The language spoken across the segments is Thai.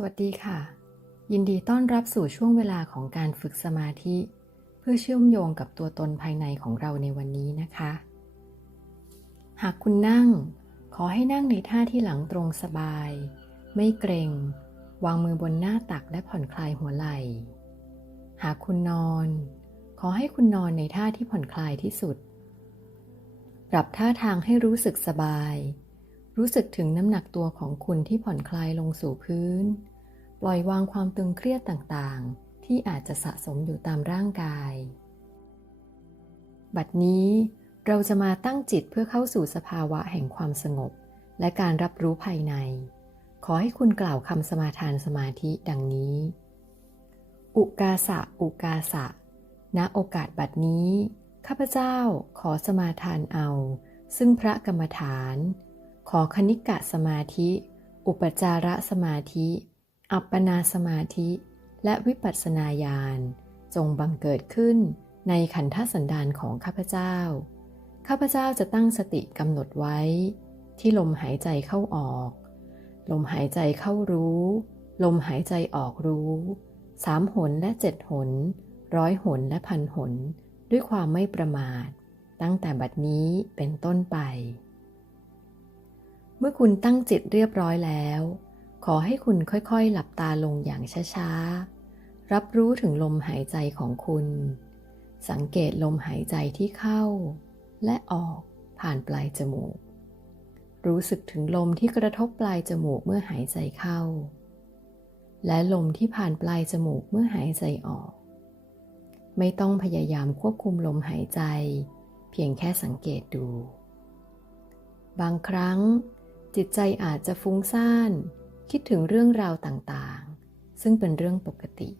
สวัสดีค่ะยินดีต้อนรับสู่ช่วงเวลาของการฝึกสมาธิเพื่อเชื่อมโยงกับตัวตนภายในของเราในวันนี้นะคะหากคุณนั่งขอให้นั่งในท่าที่หลังตรงสบายไม่เกร็งวางมือบนหน้าตักและผ่อนคลายหัวไหล่หากคุณนอนขอให้คุณนอนในท่าที่ผ่อนคลายที่สุดปรับท่าทางให้รู้สึกสบายรู้สึกถึงน้ำหนักตัวของคุณที่ผ่อนคลายลงสู่พื้นปล่อยวางความตึงเครียดต่างๆที่อาจจะสะสมอยู่ตามร่างกายบัดนี้เราจะมาตั้งจิตเพื่อเข้าสู่สภาวะแห่งความสงบและการรับรู้ภายในขอให้คุณกล่าวคำสมาทานสมาธิดังนี้อุกาสะอุกาสะณโอกาสบัดนี้ข้าพเจ้าขอสมาทานเอาซึ่งพระกรรมฐานขอคณิกะสมาธิอุปจารสมาธิอัปปนาสมาธิและวิปัสสนาญาณจงบังเกิดขึ้นในขันธสันดานของข้าพเจ้าข้าพเจ้าจะตั้งสติกำหนดไว้ที่ลมหายใจเข้าออกลมหายใจเข้ารู้ลมหายใจออกรู้3 หนและ7 หน100 หนและ1,000 หนด้วยความไม่ประมาทตั้งแต่บัดนี้เป็นต้นไปเมื่อคุณตั้งจิตเรียบร้อยแล้วขอให้คุณค่อยๆหลับตาลงอย่างช้าๆรับรู้ถึงลมหายใจของคุณสังเกตลมหายใจที่เข้าและออกผ่านปลายจมูกรู้สึกถึงลมที่กระทบปลายจมูกเมื่อหายใจเข้าและลมที่ผ่านปลายจมูกเมื่อหายใจออกไม่ต้องพยายามควบคุมลมหายใจเพียงแค่สังเกตดูบางครั้งจิตใจอาจจะฟุ้งซ่านคิดถึงเรื่องราวต่างๆซึ่งเป็นเรื่องปกติ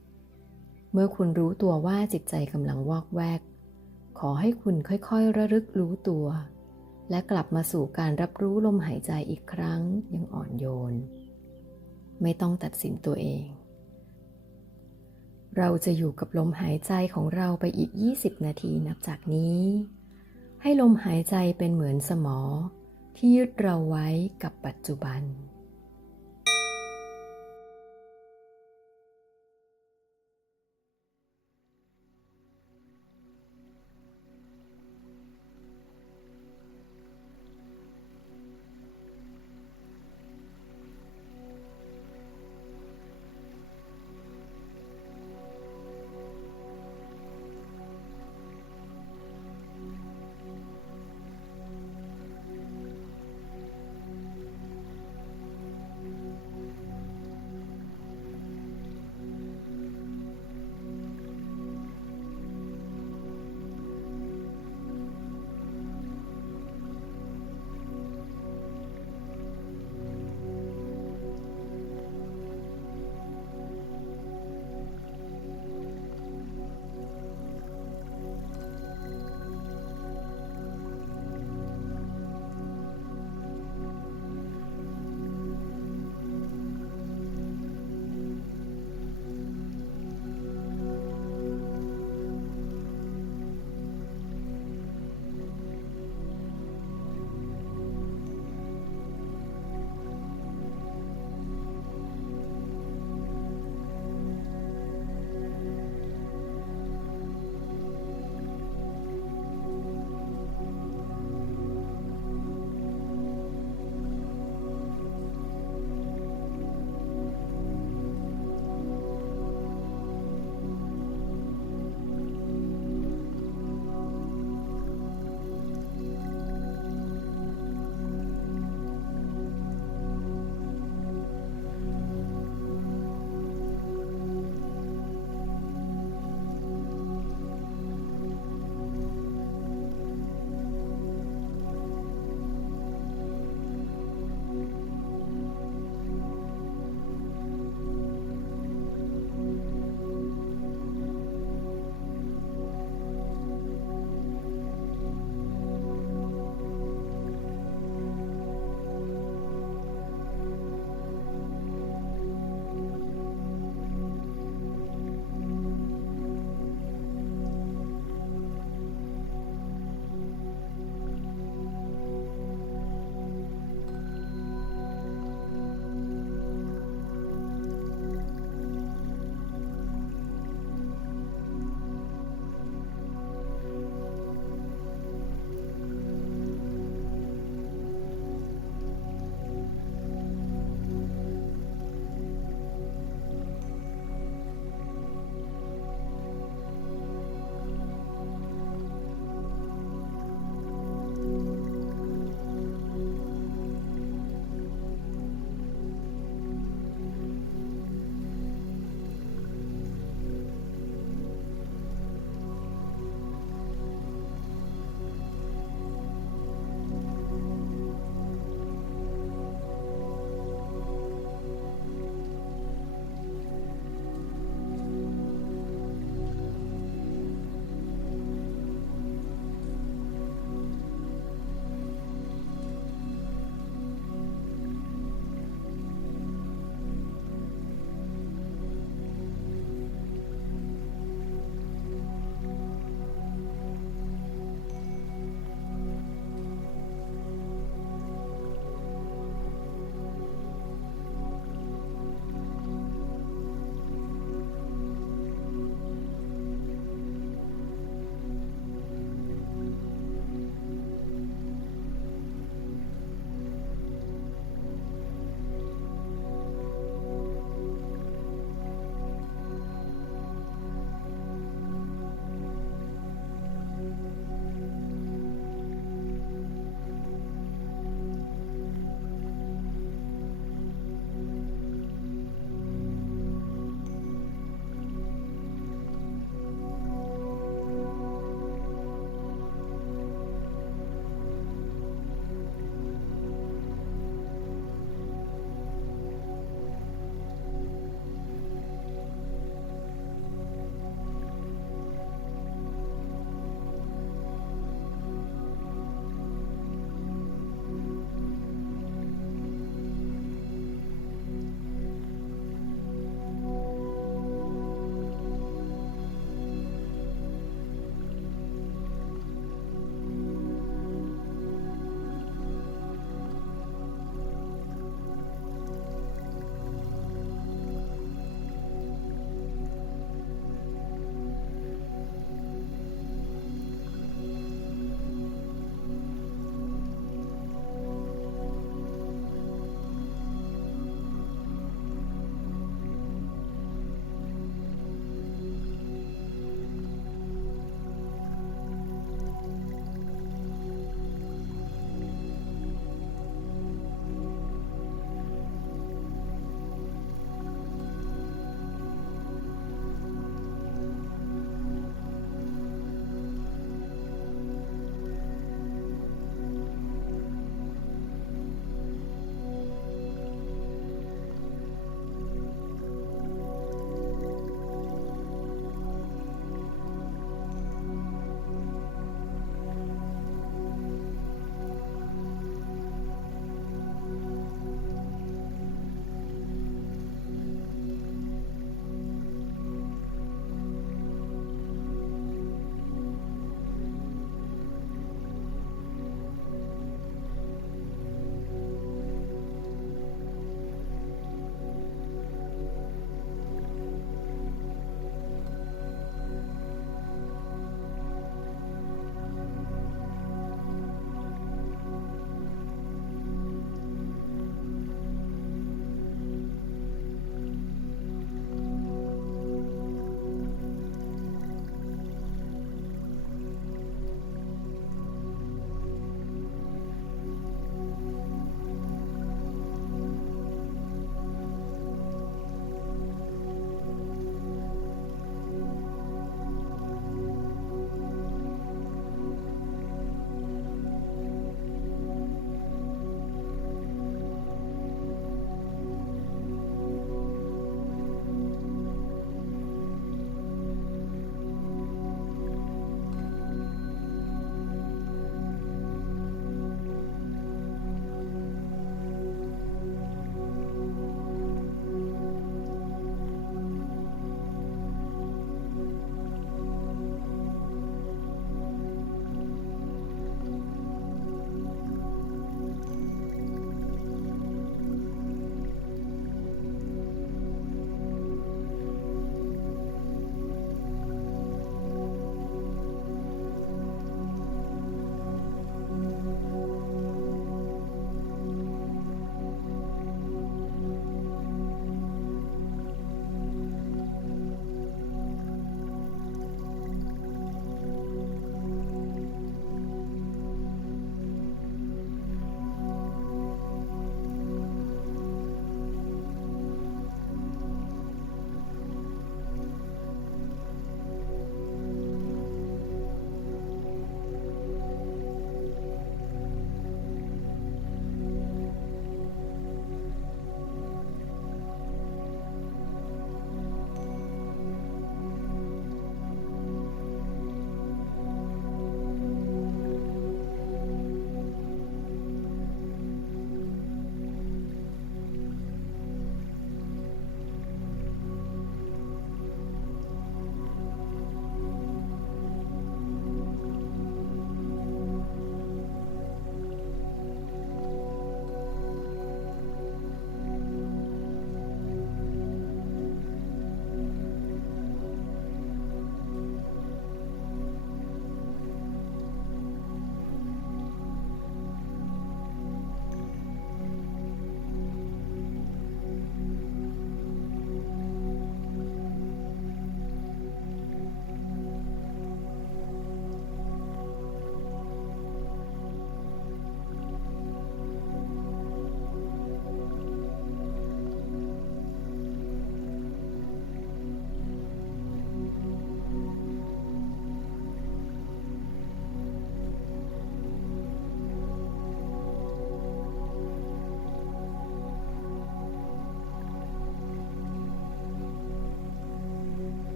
เมื่อคุณรู้ตัวว่าจิตใจกำลังวอกแวกขอให้คุณค่อยๆระลึกรู้ตัวและกลับมาสู่การรับรู้ลมหายใจอีกครั้งอย่างอ่อนโยนไม่ต้องตัดสินตัวเองเราจะอยู่กับลมหายใจของเราไปอีก20 นาทีนับจากนี้ให้ลมหายใจเป็นเหมือนสมอที่ยึดเราไว้กับปัจจุบัน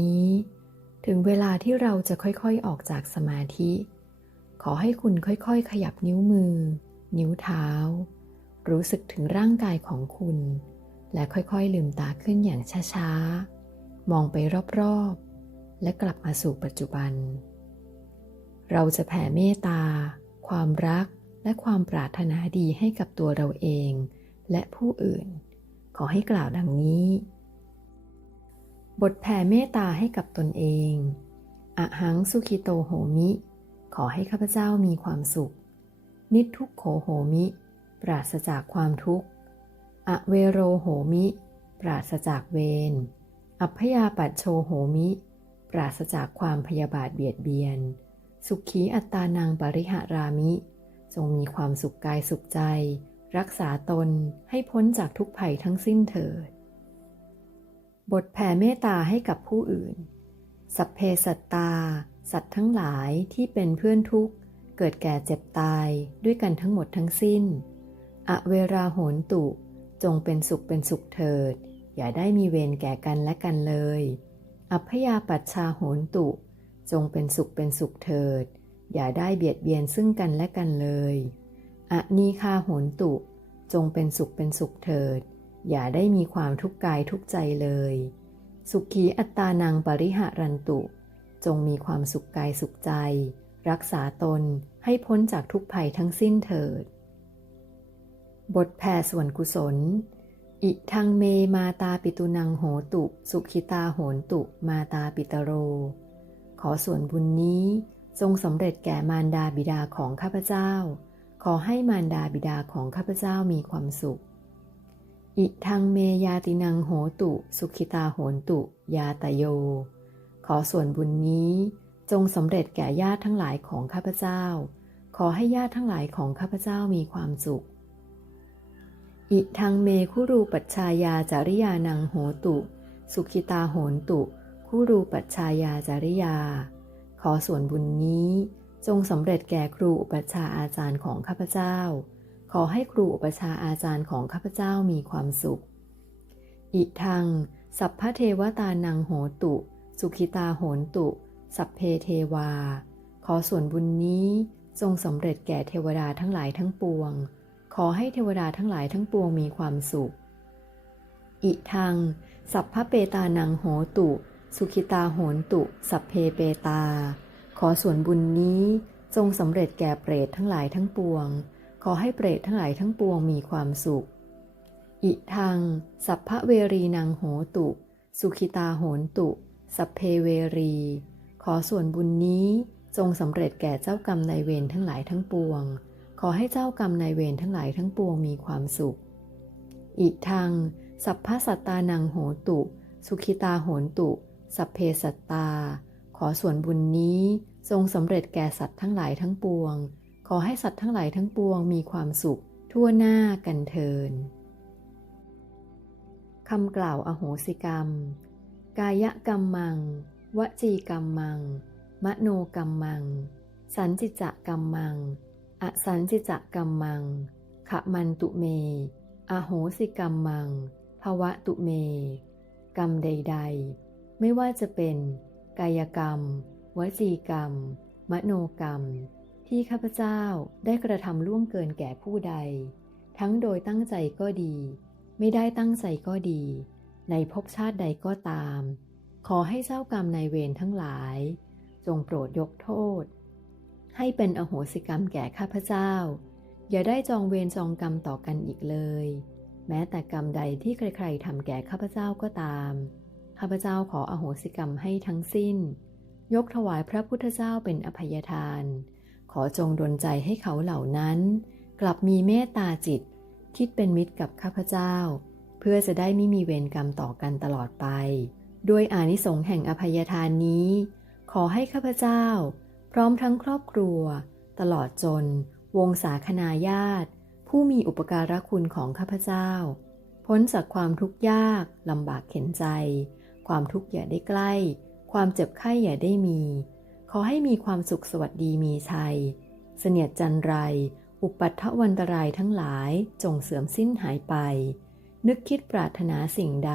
นี้ถึงเวลาที่เราจะค่อยๆออกจากสมาธิขอให้คุณค่อยๆขยับนิ้วมือนิ้วเท้ารู้สึกถึงร่างกายของคุณและค่อยๆลืมตาขึ้นอย่างช้าๆมองไปรอบๆและกลับมาสู่ปัจจุบันเราจะแผ่เมตตาความรักและความปรารถนาดีให้กับตัวเราเองและผู้อื่นขอให้กล่าวดังนี้บทแผ่เมตตาให้กับตนเองอะหังสุขิโตโหมิขอให้ข้าพเจ้ามีความสุขนิทุกโขโหมิปราศจากความทุกข์อเวโรโหมิปราศจากเวรอัพพยาปัชโชโหมิปราศจากความพยาบาทเบียดเบียนสุขีอัตตานังปริหารามิจงมีความสุขกายสุขใจรักษาตนให้พ้นจากทุกภัยทั้งสิ้นเถิดบทแผ่เมตตาให้กับผู้อื่นสัพเพสัตตาสัตว์ทั้งหลายที่เป็นเพื่อนทุกข์เกิดแก่เจ็บตายด้วยกันทั้งหมดทั้งสิ้นอเวราโหนตุจงเป็นสุขเถิดอย่าได้มีเวรแก่กันและกันเลยอัพพยาปัชชาโหนตุจงเป็นสุขเถิดอย่าได้เบียดเบียนซึ่งกันและกันเลยอนีฆาโหนตุจงเป็นสุขเถิดอย่าได้มีความทุกข์กายทุกข์ใจเลยสุขีอัตตานังปริหารันตุจงมีความสุขกายสุขใจรักษาตนให้พ้นจากทุกภัยทั้งสิ้นเถิดบทแผ่ส่วนกุศลอิทังเมมาตาปิตุนังโหตุสุขิตาโหนตุมาตาปิตโรขอส่วนบุญนี้จงสำเร็จแก่มารดาบิดาของข้าพเจ้าขอให้มารดาบิดาของข้าพเจ้ามีความสุขอิทังเมยาตินังโหตุสุขิตาโหนตุยาตโยขอส่วนบุญนี้จงสำเร็จแก่ญาติทั้งหลายของข้าพเจ้าขอให้ญาติทั้งหลายของข้าพเจ้ามีความสุขอิทังเมคุรูปัชชายาจาริยานังโหตุสุขิตาโหนตุคุรูปัชชายาจาริยาขอส่วนบุญนี้จงสำเร็จแก่ครูอุปัชฌาย์อาจารย์ของข้าพเจ้าขอให้ครูอุปัชฌาย์อาจารย์ของข้าพเจ้ามีความสุขอิทังสัพพเทวตานังโหตุสุขิตาโหนตุสัพเพเทวาขอส่วนบุญนี้จงสำเร็จแก่เทวดาทั้งหลายทั้งปวงขอให้เทวดาทั้งหลายทั้งปวงมีความสุขอิทังสัพพเปตานังโหตุสุขิตาโหนตุสัพเพเปตาขอส่วนบุญนี้จงสำเร็จแก่เปรตทั้งหลายทั้งปวงขอให้เปรตทั้งหลายทั้งปวงมีความสุขอิทังสัพพเวรีนังโหตุสุขิตาโหนตุสัพเพเวรีขอส่วนบุญนี้จงสำเร็จแก่เจ้ากรรมนายเวรทั้งหลายทั้งปวงขอให้เจ้ากรรมนายเวรทั้งหลายทั้งปวงมีความสุขอิทังสัพพสัตตานังโหตุสุขิตาโหนตุสัพเพสัตตาขอส่วนบุญนี้จงสำเร็จแก่สัตว์ทั้งหลายทั้งปวงขอให้สัตว์ทั้งหลายทั้งปวงมีความสุขทั่วหน้ากันเทินคำกล่าวอโหสิกรรมกายกรรมังวจีกรรมังมโนกรรมังสัญจิจกรรมังอสัญจิจกรรมังขมันตุเมอโหสิกรรมังภวะตุเมกรรมใดๆไม่ว่าจะเป็นกายกรรมวจีกรรมมโนกรรมที่ข้าพเจ้าได้กระทำล่วงเกินแก่ผู้ใดทั้งโดยตั้งใจก็ดีไม่ได้ตั้งใจก็ดีในภพชาติใดก็ตามขอให้เจ้ากรรมนายเวรทั้งหลายจงโปรดยกโทษให้เป็นอโหสิกรรมแก่ข้าพเจ้าอย่าได้จองเวรจองกรรมต่อกันอีกเลยแม้แต่กรรมใดที่ใครๆทำแก่ข้าพเจ้าก็ตามข้าพเจ้าขออโหสิกรรมให้ทั้งสิ้นยกถวายพระพุทธเจ้าเป็นอภัยทานขอจงดลใจให้เขาเหล่านั้นกลับมีเมตตาจิตคิดเป็นมิตรกับข้าพเจ้าเพื่อจะได้ไม่มีเวรกรรมต่อกันตลอดไปด้วยอานิสงส์แห่งอภัยทานนี้ขอให้ข้าพเจ้าพร้อมทั้งครอบครัวตลอดจนวงศาคณาญาติผู้มีอุปการะคุณของข้าพเจ้าพ้นจากความทุกข์ยากลำบากเข็ญใจความทุกข์อย่าได้ใกล้ความเจ็บไข้อย่าได้มีขอให้มีความสุขสวัสดีมีชัยเสนียดจันไรอุปัฏฐวันตรายทั้งหลายจงเสื่อมสิ้นหายไปนึกคิดปรารถนาสิ่งใด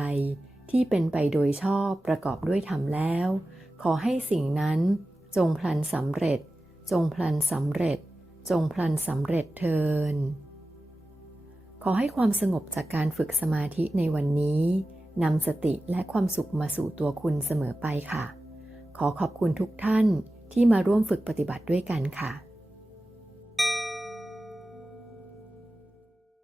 ที่เป็นไปโดยชอบประกอบด้วยธรรมแล้ว ขอให้สิ่งนั้นจงพลันสำเร็จจงพลันสำเร็จจงพลันสำเร็จเทินขอให้ความสงบจากการฝึกสมาธิในวันนี้นำสติและความสุขมาสู่ตัวคุณเสมอไปค่ะขอขอบคุณทุกท่านที่มาร่วมฝึกปฏิบัติด้วยกันค่ะ